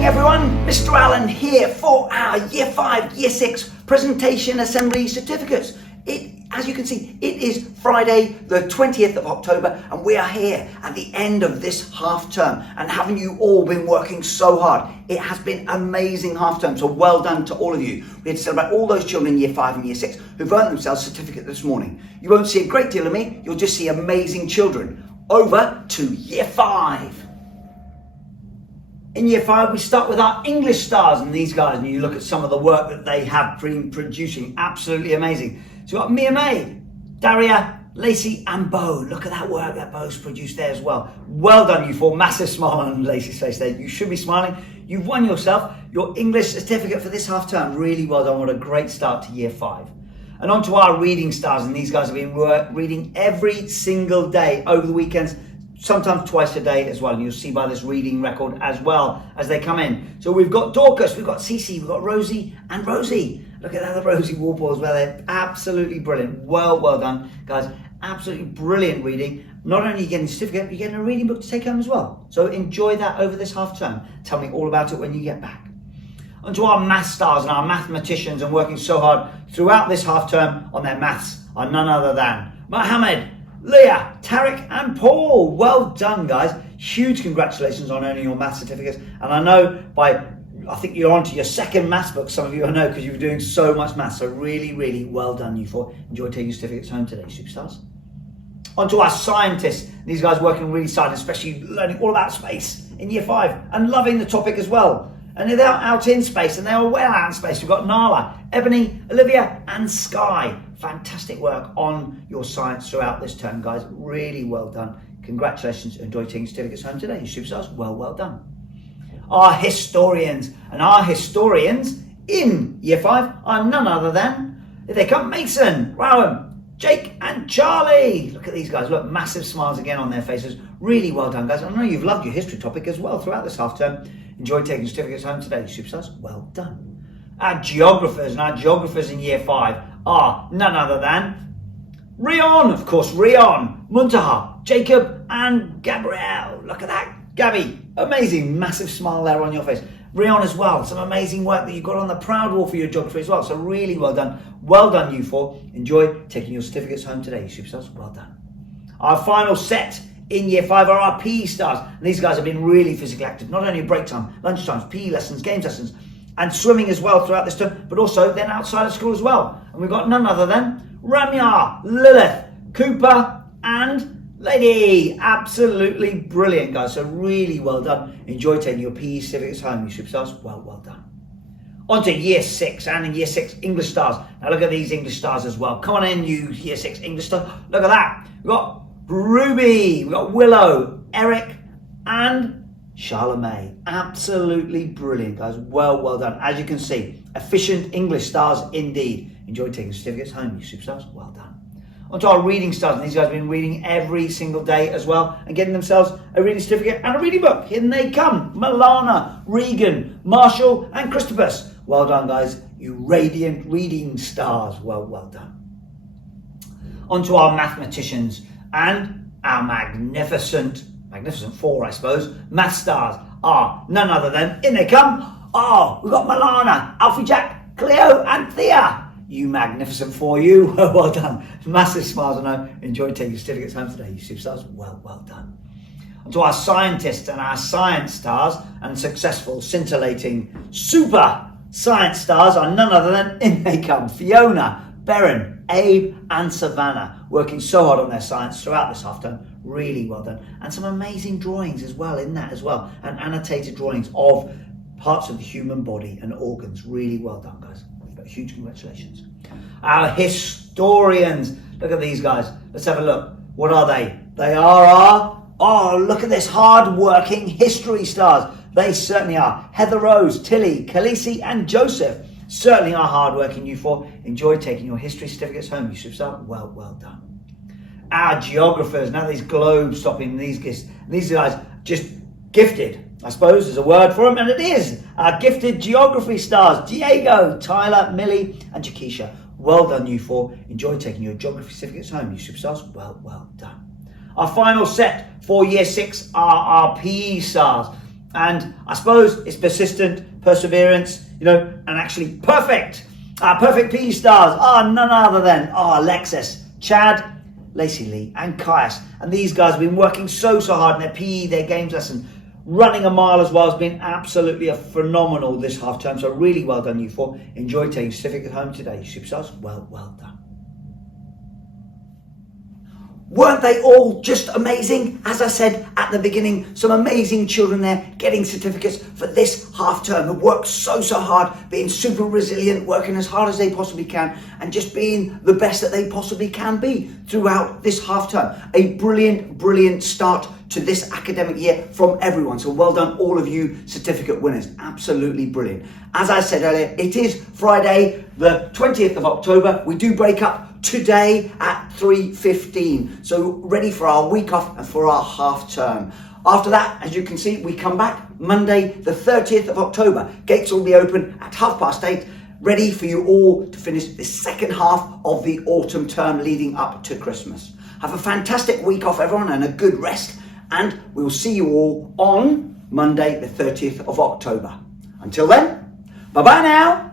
morning everyone, Mr. Allen here for our Year 5, Year 6 Presentation Assembly Certificates. As you can see, it is Friday the 20th of October and we are here at the end of this half term. And haven't you all been working so hard? It has been amazing half term, so well done to all of you. We had to celebrate all those children in Year 5 and Year 6 who've earned themselves a certificate this morning. You won't see a great deal of me, you'll just see amazing children. Over to Year 5. In Year 5, we start with our English stars, and these guys, and you look at some of the work that they have been producing, absolutely amazing. So we've got Mia May, Daria, Lacey, and Bo. Look at that work that Bo's produced there as well. Well done, you four. Massive smile on Lacey's face there. You should be smiling. You've won yourself your English certificate for this half term. Really well done. What a great start to Year 5. And on to our reading stars, and these guys have been reading every single day over the weekends, sometimes twice a day as well, and you'll see by this reading record as well as they come in. So we've got Dorcas, we've got Cece, we've got Rosie and Rosie. Look at that, the Rosie Warbles, where they're absolutely brilliant. Well done, guys. Absolutely brilliant reading. Not only are you getting a certificate, but you're getting a reading book to take home as well. So enjoy that over this half term. Tell me all about it when you get back. On to our math stars and our mathematicians, and working so hard throughout this half term on their maths are none other than Mohammed, Leah, Tarek and Paul. Well done, guys. Huge congratulations on earning your math certificates. And I know I think you're on to your second maths book, some of you I know, because you were doing so much maths. So really well done, you four. Enjoy taking your certificates home today, superstars. On to our scientists. These guys working really hard, especially learning all about space in Year 5 and loving the topic as well. And they're out in space, and they're well out in space. We've got Nala, Ebony, Olivia and Sky. Fantastic work on your science throughout this term, guys. Really well done. Congratulations. Enjoy taking certificates home today, you superstars. Well done. Our historians, and our historians in Year 5 are none other than, here they come, Mason, Rowan, Jake and Charlie. Look at these guys. Look, massive smiles again on their faces. Really well done, guys. I know you've loved your history topic as well throughout this half term. Enjoy taking certificates home today, superstars. Well done. Our geographers, and our geographers in Year 5 are none other than Rion, of course, Rion, Muntaha, Jacob and Gabrielle. Look at that, Gabby. Amazing, massive smile there on your face. Rion as well, some amazing work that you've got on the proud wall for your geography as well. So really well done. Well done, you four. Enjoy taking your certificates home today, superstars. Well done. Our final set in Year 5 are our PE stars. And these guys have been really physically active, not only break time, lunch times, PE lessons, games lessons, and swimming as well throughout this term, but also then outside of school as well. And we've got none other than Ramya, Lilith, Cooper, and Lady. Absolutely brilliant, guys. So really well done. Enjoy taking your PE certificates home, you superstars. Well done. On to Year 6, and in Year 6 English stars. Now look at these English stars as well. Come on in, you Year 6 English stars. Look at that. We've got Ruby, we've got Willow, Eric, and Charlemagne. Absolutely brilliant, guys. Well done. As you can see, efficient English stars indeed. Enjoy taking certificates home, you superstars. Well done. On to our reading stars, and these guys have been reading every single day as well and getting themselves a reading certificate and a reading book. Here they come. Milana, Regan, Marshall and Christopher. Well done, guys. You radiant reading stars. Well done. On to our mathematicians and our magnificent four, I suppose, math stars are none other than, in they come. Oh, we've got Milana, Alfie Jack, Cleo and Thea. You magnificent four, you. Well done. Massive smiles, I know. Enjoy taking certificates home today, you superstars. Well done. And to our scientists and our science stars and successful, scintillating, super science stars are none other than, in they come, Fiona, Beren, Abe and Savannah, working so hard on their science throughout this half term. Really well done. And some amazing drawings as well in that as well, and annotated drawings of parts of the human body and organs. Really well done, guys. Huge congratulations. Our historians. Look at these guys. Let's have a look. What are they? They are our, look at this, hard-working history stars. They certainly are. Heather Rose, Tilly, Khaleesi and Joseph. Certainly are hard-working, you four. Enjoy taking your history certificates home, you superstar. Well done. Our geographers. Now these globe stopping, these guys just gifted, I suppose is a word for them, and it is. Our gifted geography stars, Diego, Tyler, Millie and Jakisha. Well done, you four. Enjoy taking your geography certificates home, you superstars. Well done. Our final set for Year 6 are our PE stars. And I suppose it's persistent, perseverance, and actually perfect. Perfect PE stars are none other than Alexis, Chad, Lacey Lee and Caius. And these guys have been working so hard in their PE, their games lesson. Running a mile as well has been absolutely phenomenal this half term. So really well done, you four. Enjoy taking your certificate home today. Superstars, well done. Weren't they all just amazing? As I said at the beginning, some amazing children there getting certificates for this half term who worked so hard, being super resilient, working as hard as they possibly can, and just being the best that they possibly can be throughout this half term. A brilliant start to this academic year from everyone. So well done, all of you certificate winners. Absolutely brilliant. As I said earlier, it is Friday, the 20th of October. We do break up today at 3:15. So ready for our week off and for our half term. After that, as you can see, we come back Monday, the 30th of October. Gates will be open at 8:30. Ready for you all to finish the second half of the autumn term leading up to Christmas. Have a fantastic week off, everyone, and a good rest. And we will see you all on Monday, the 30th of October. Until then, bye-bye now.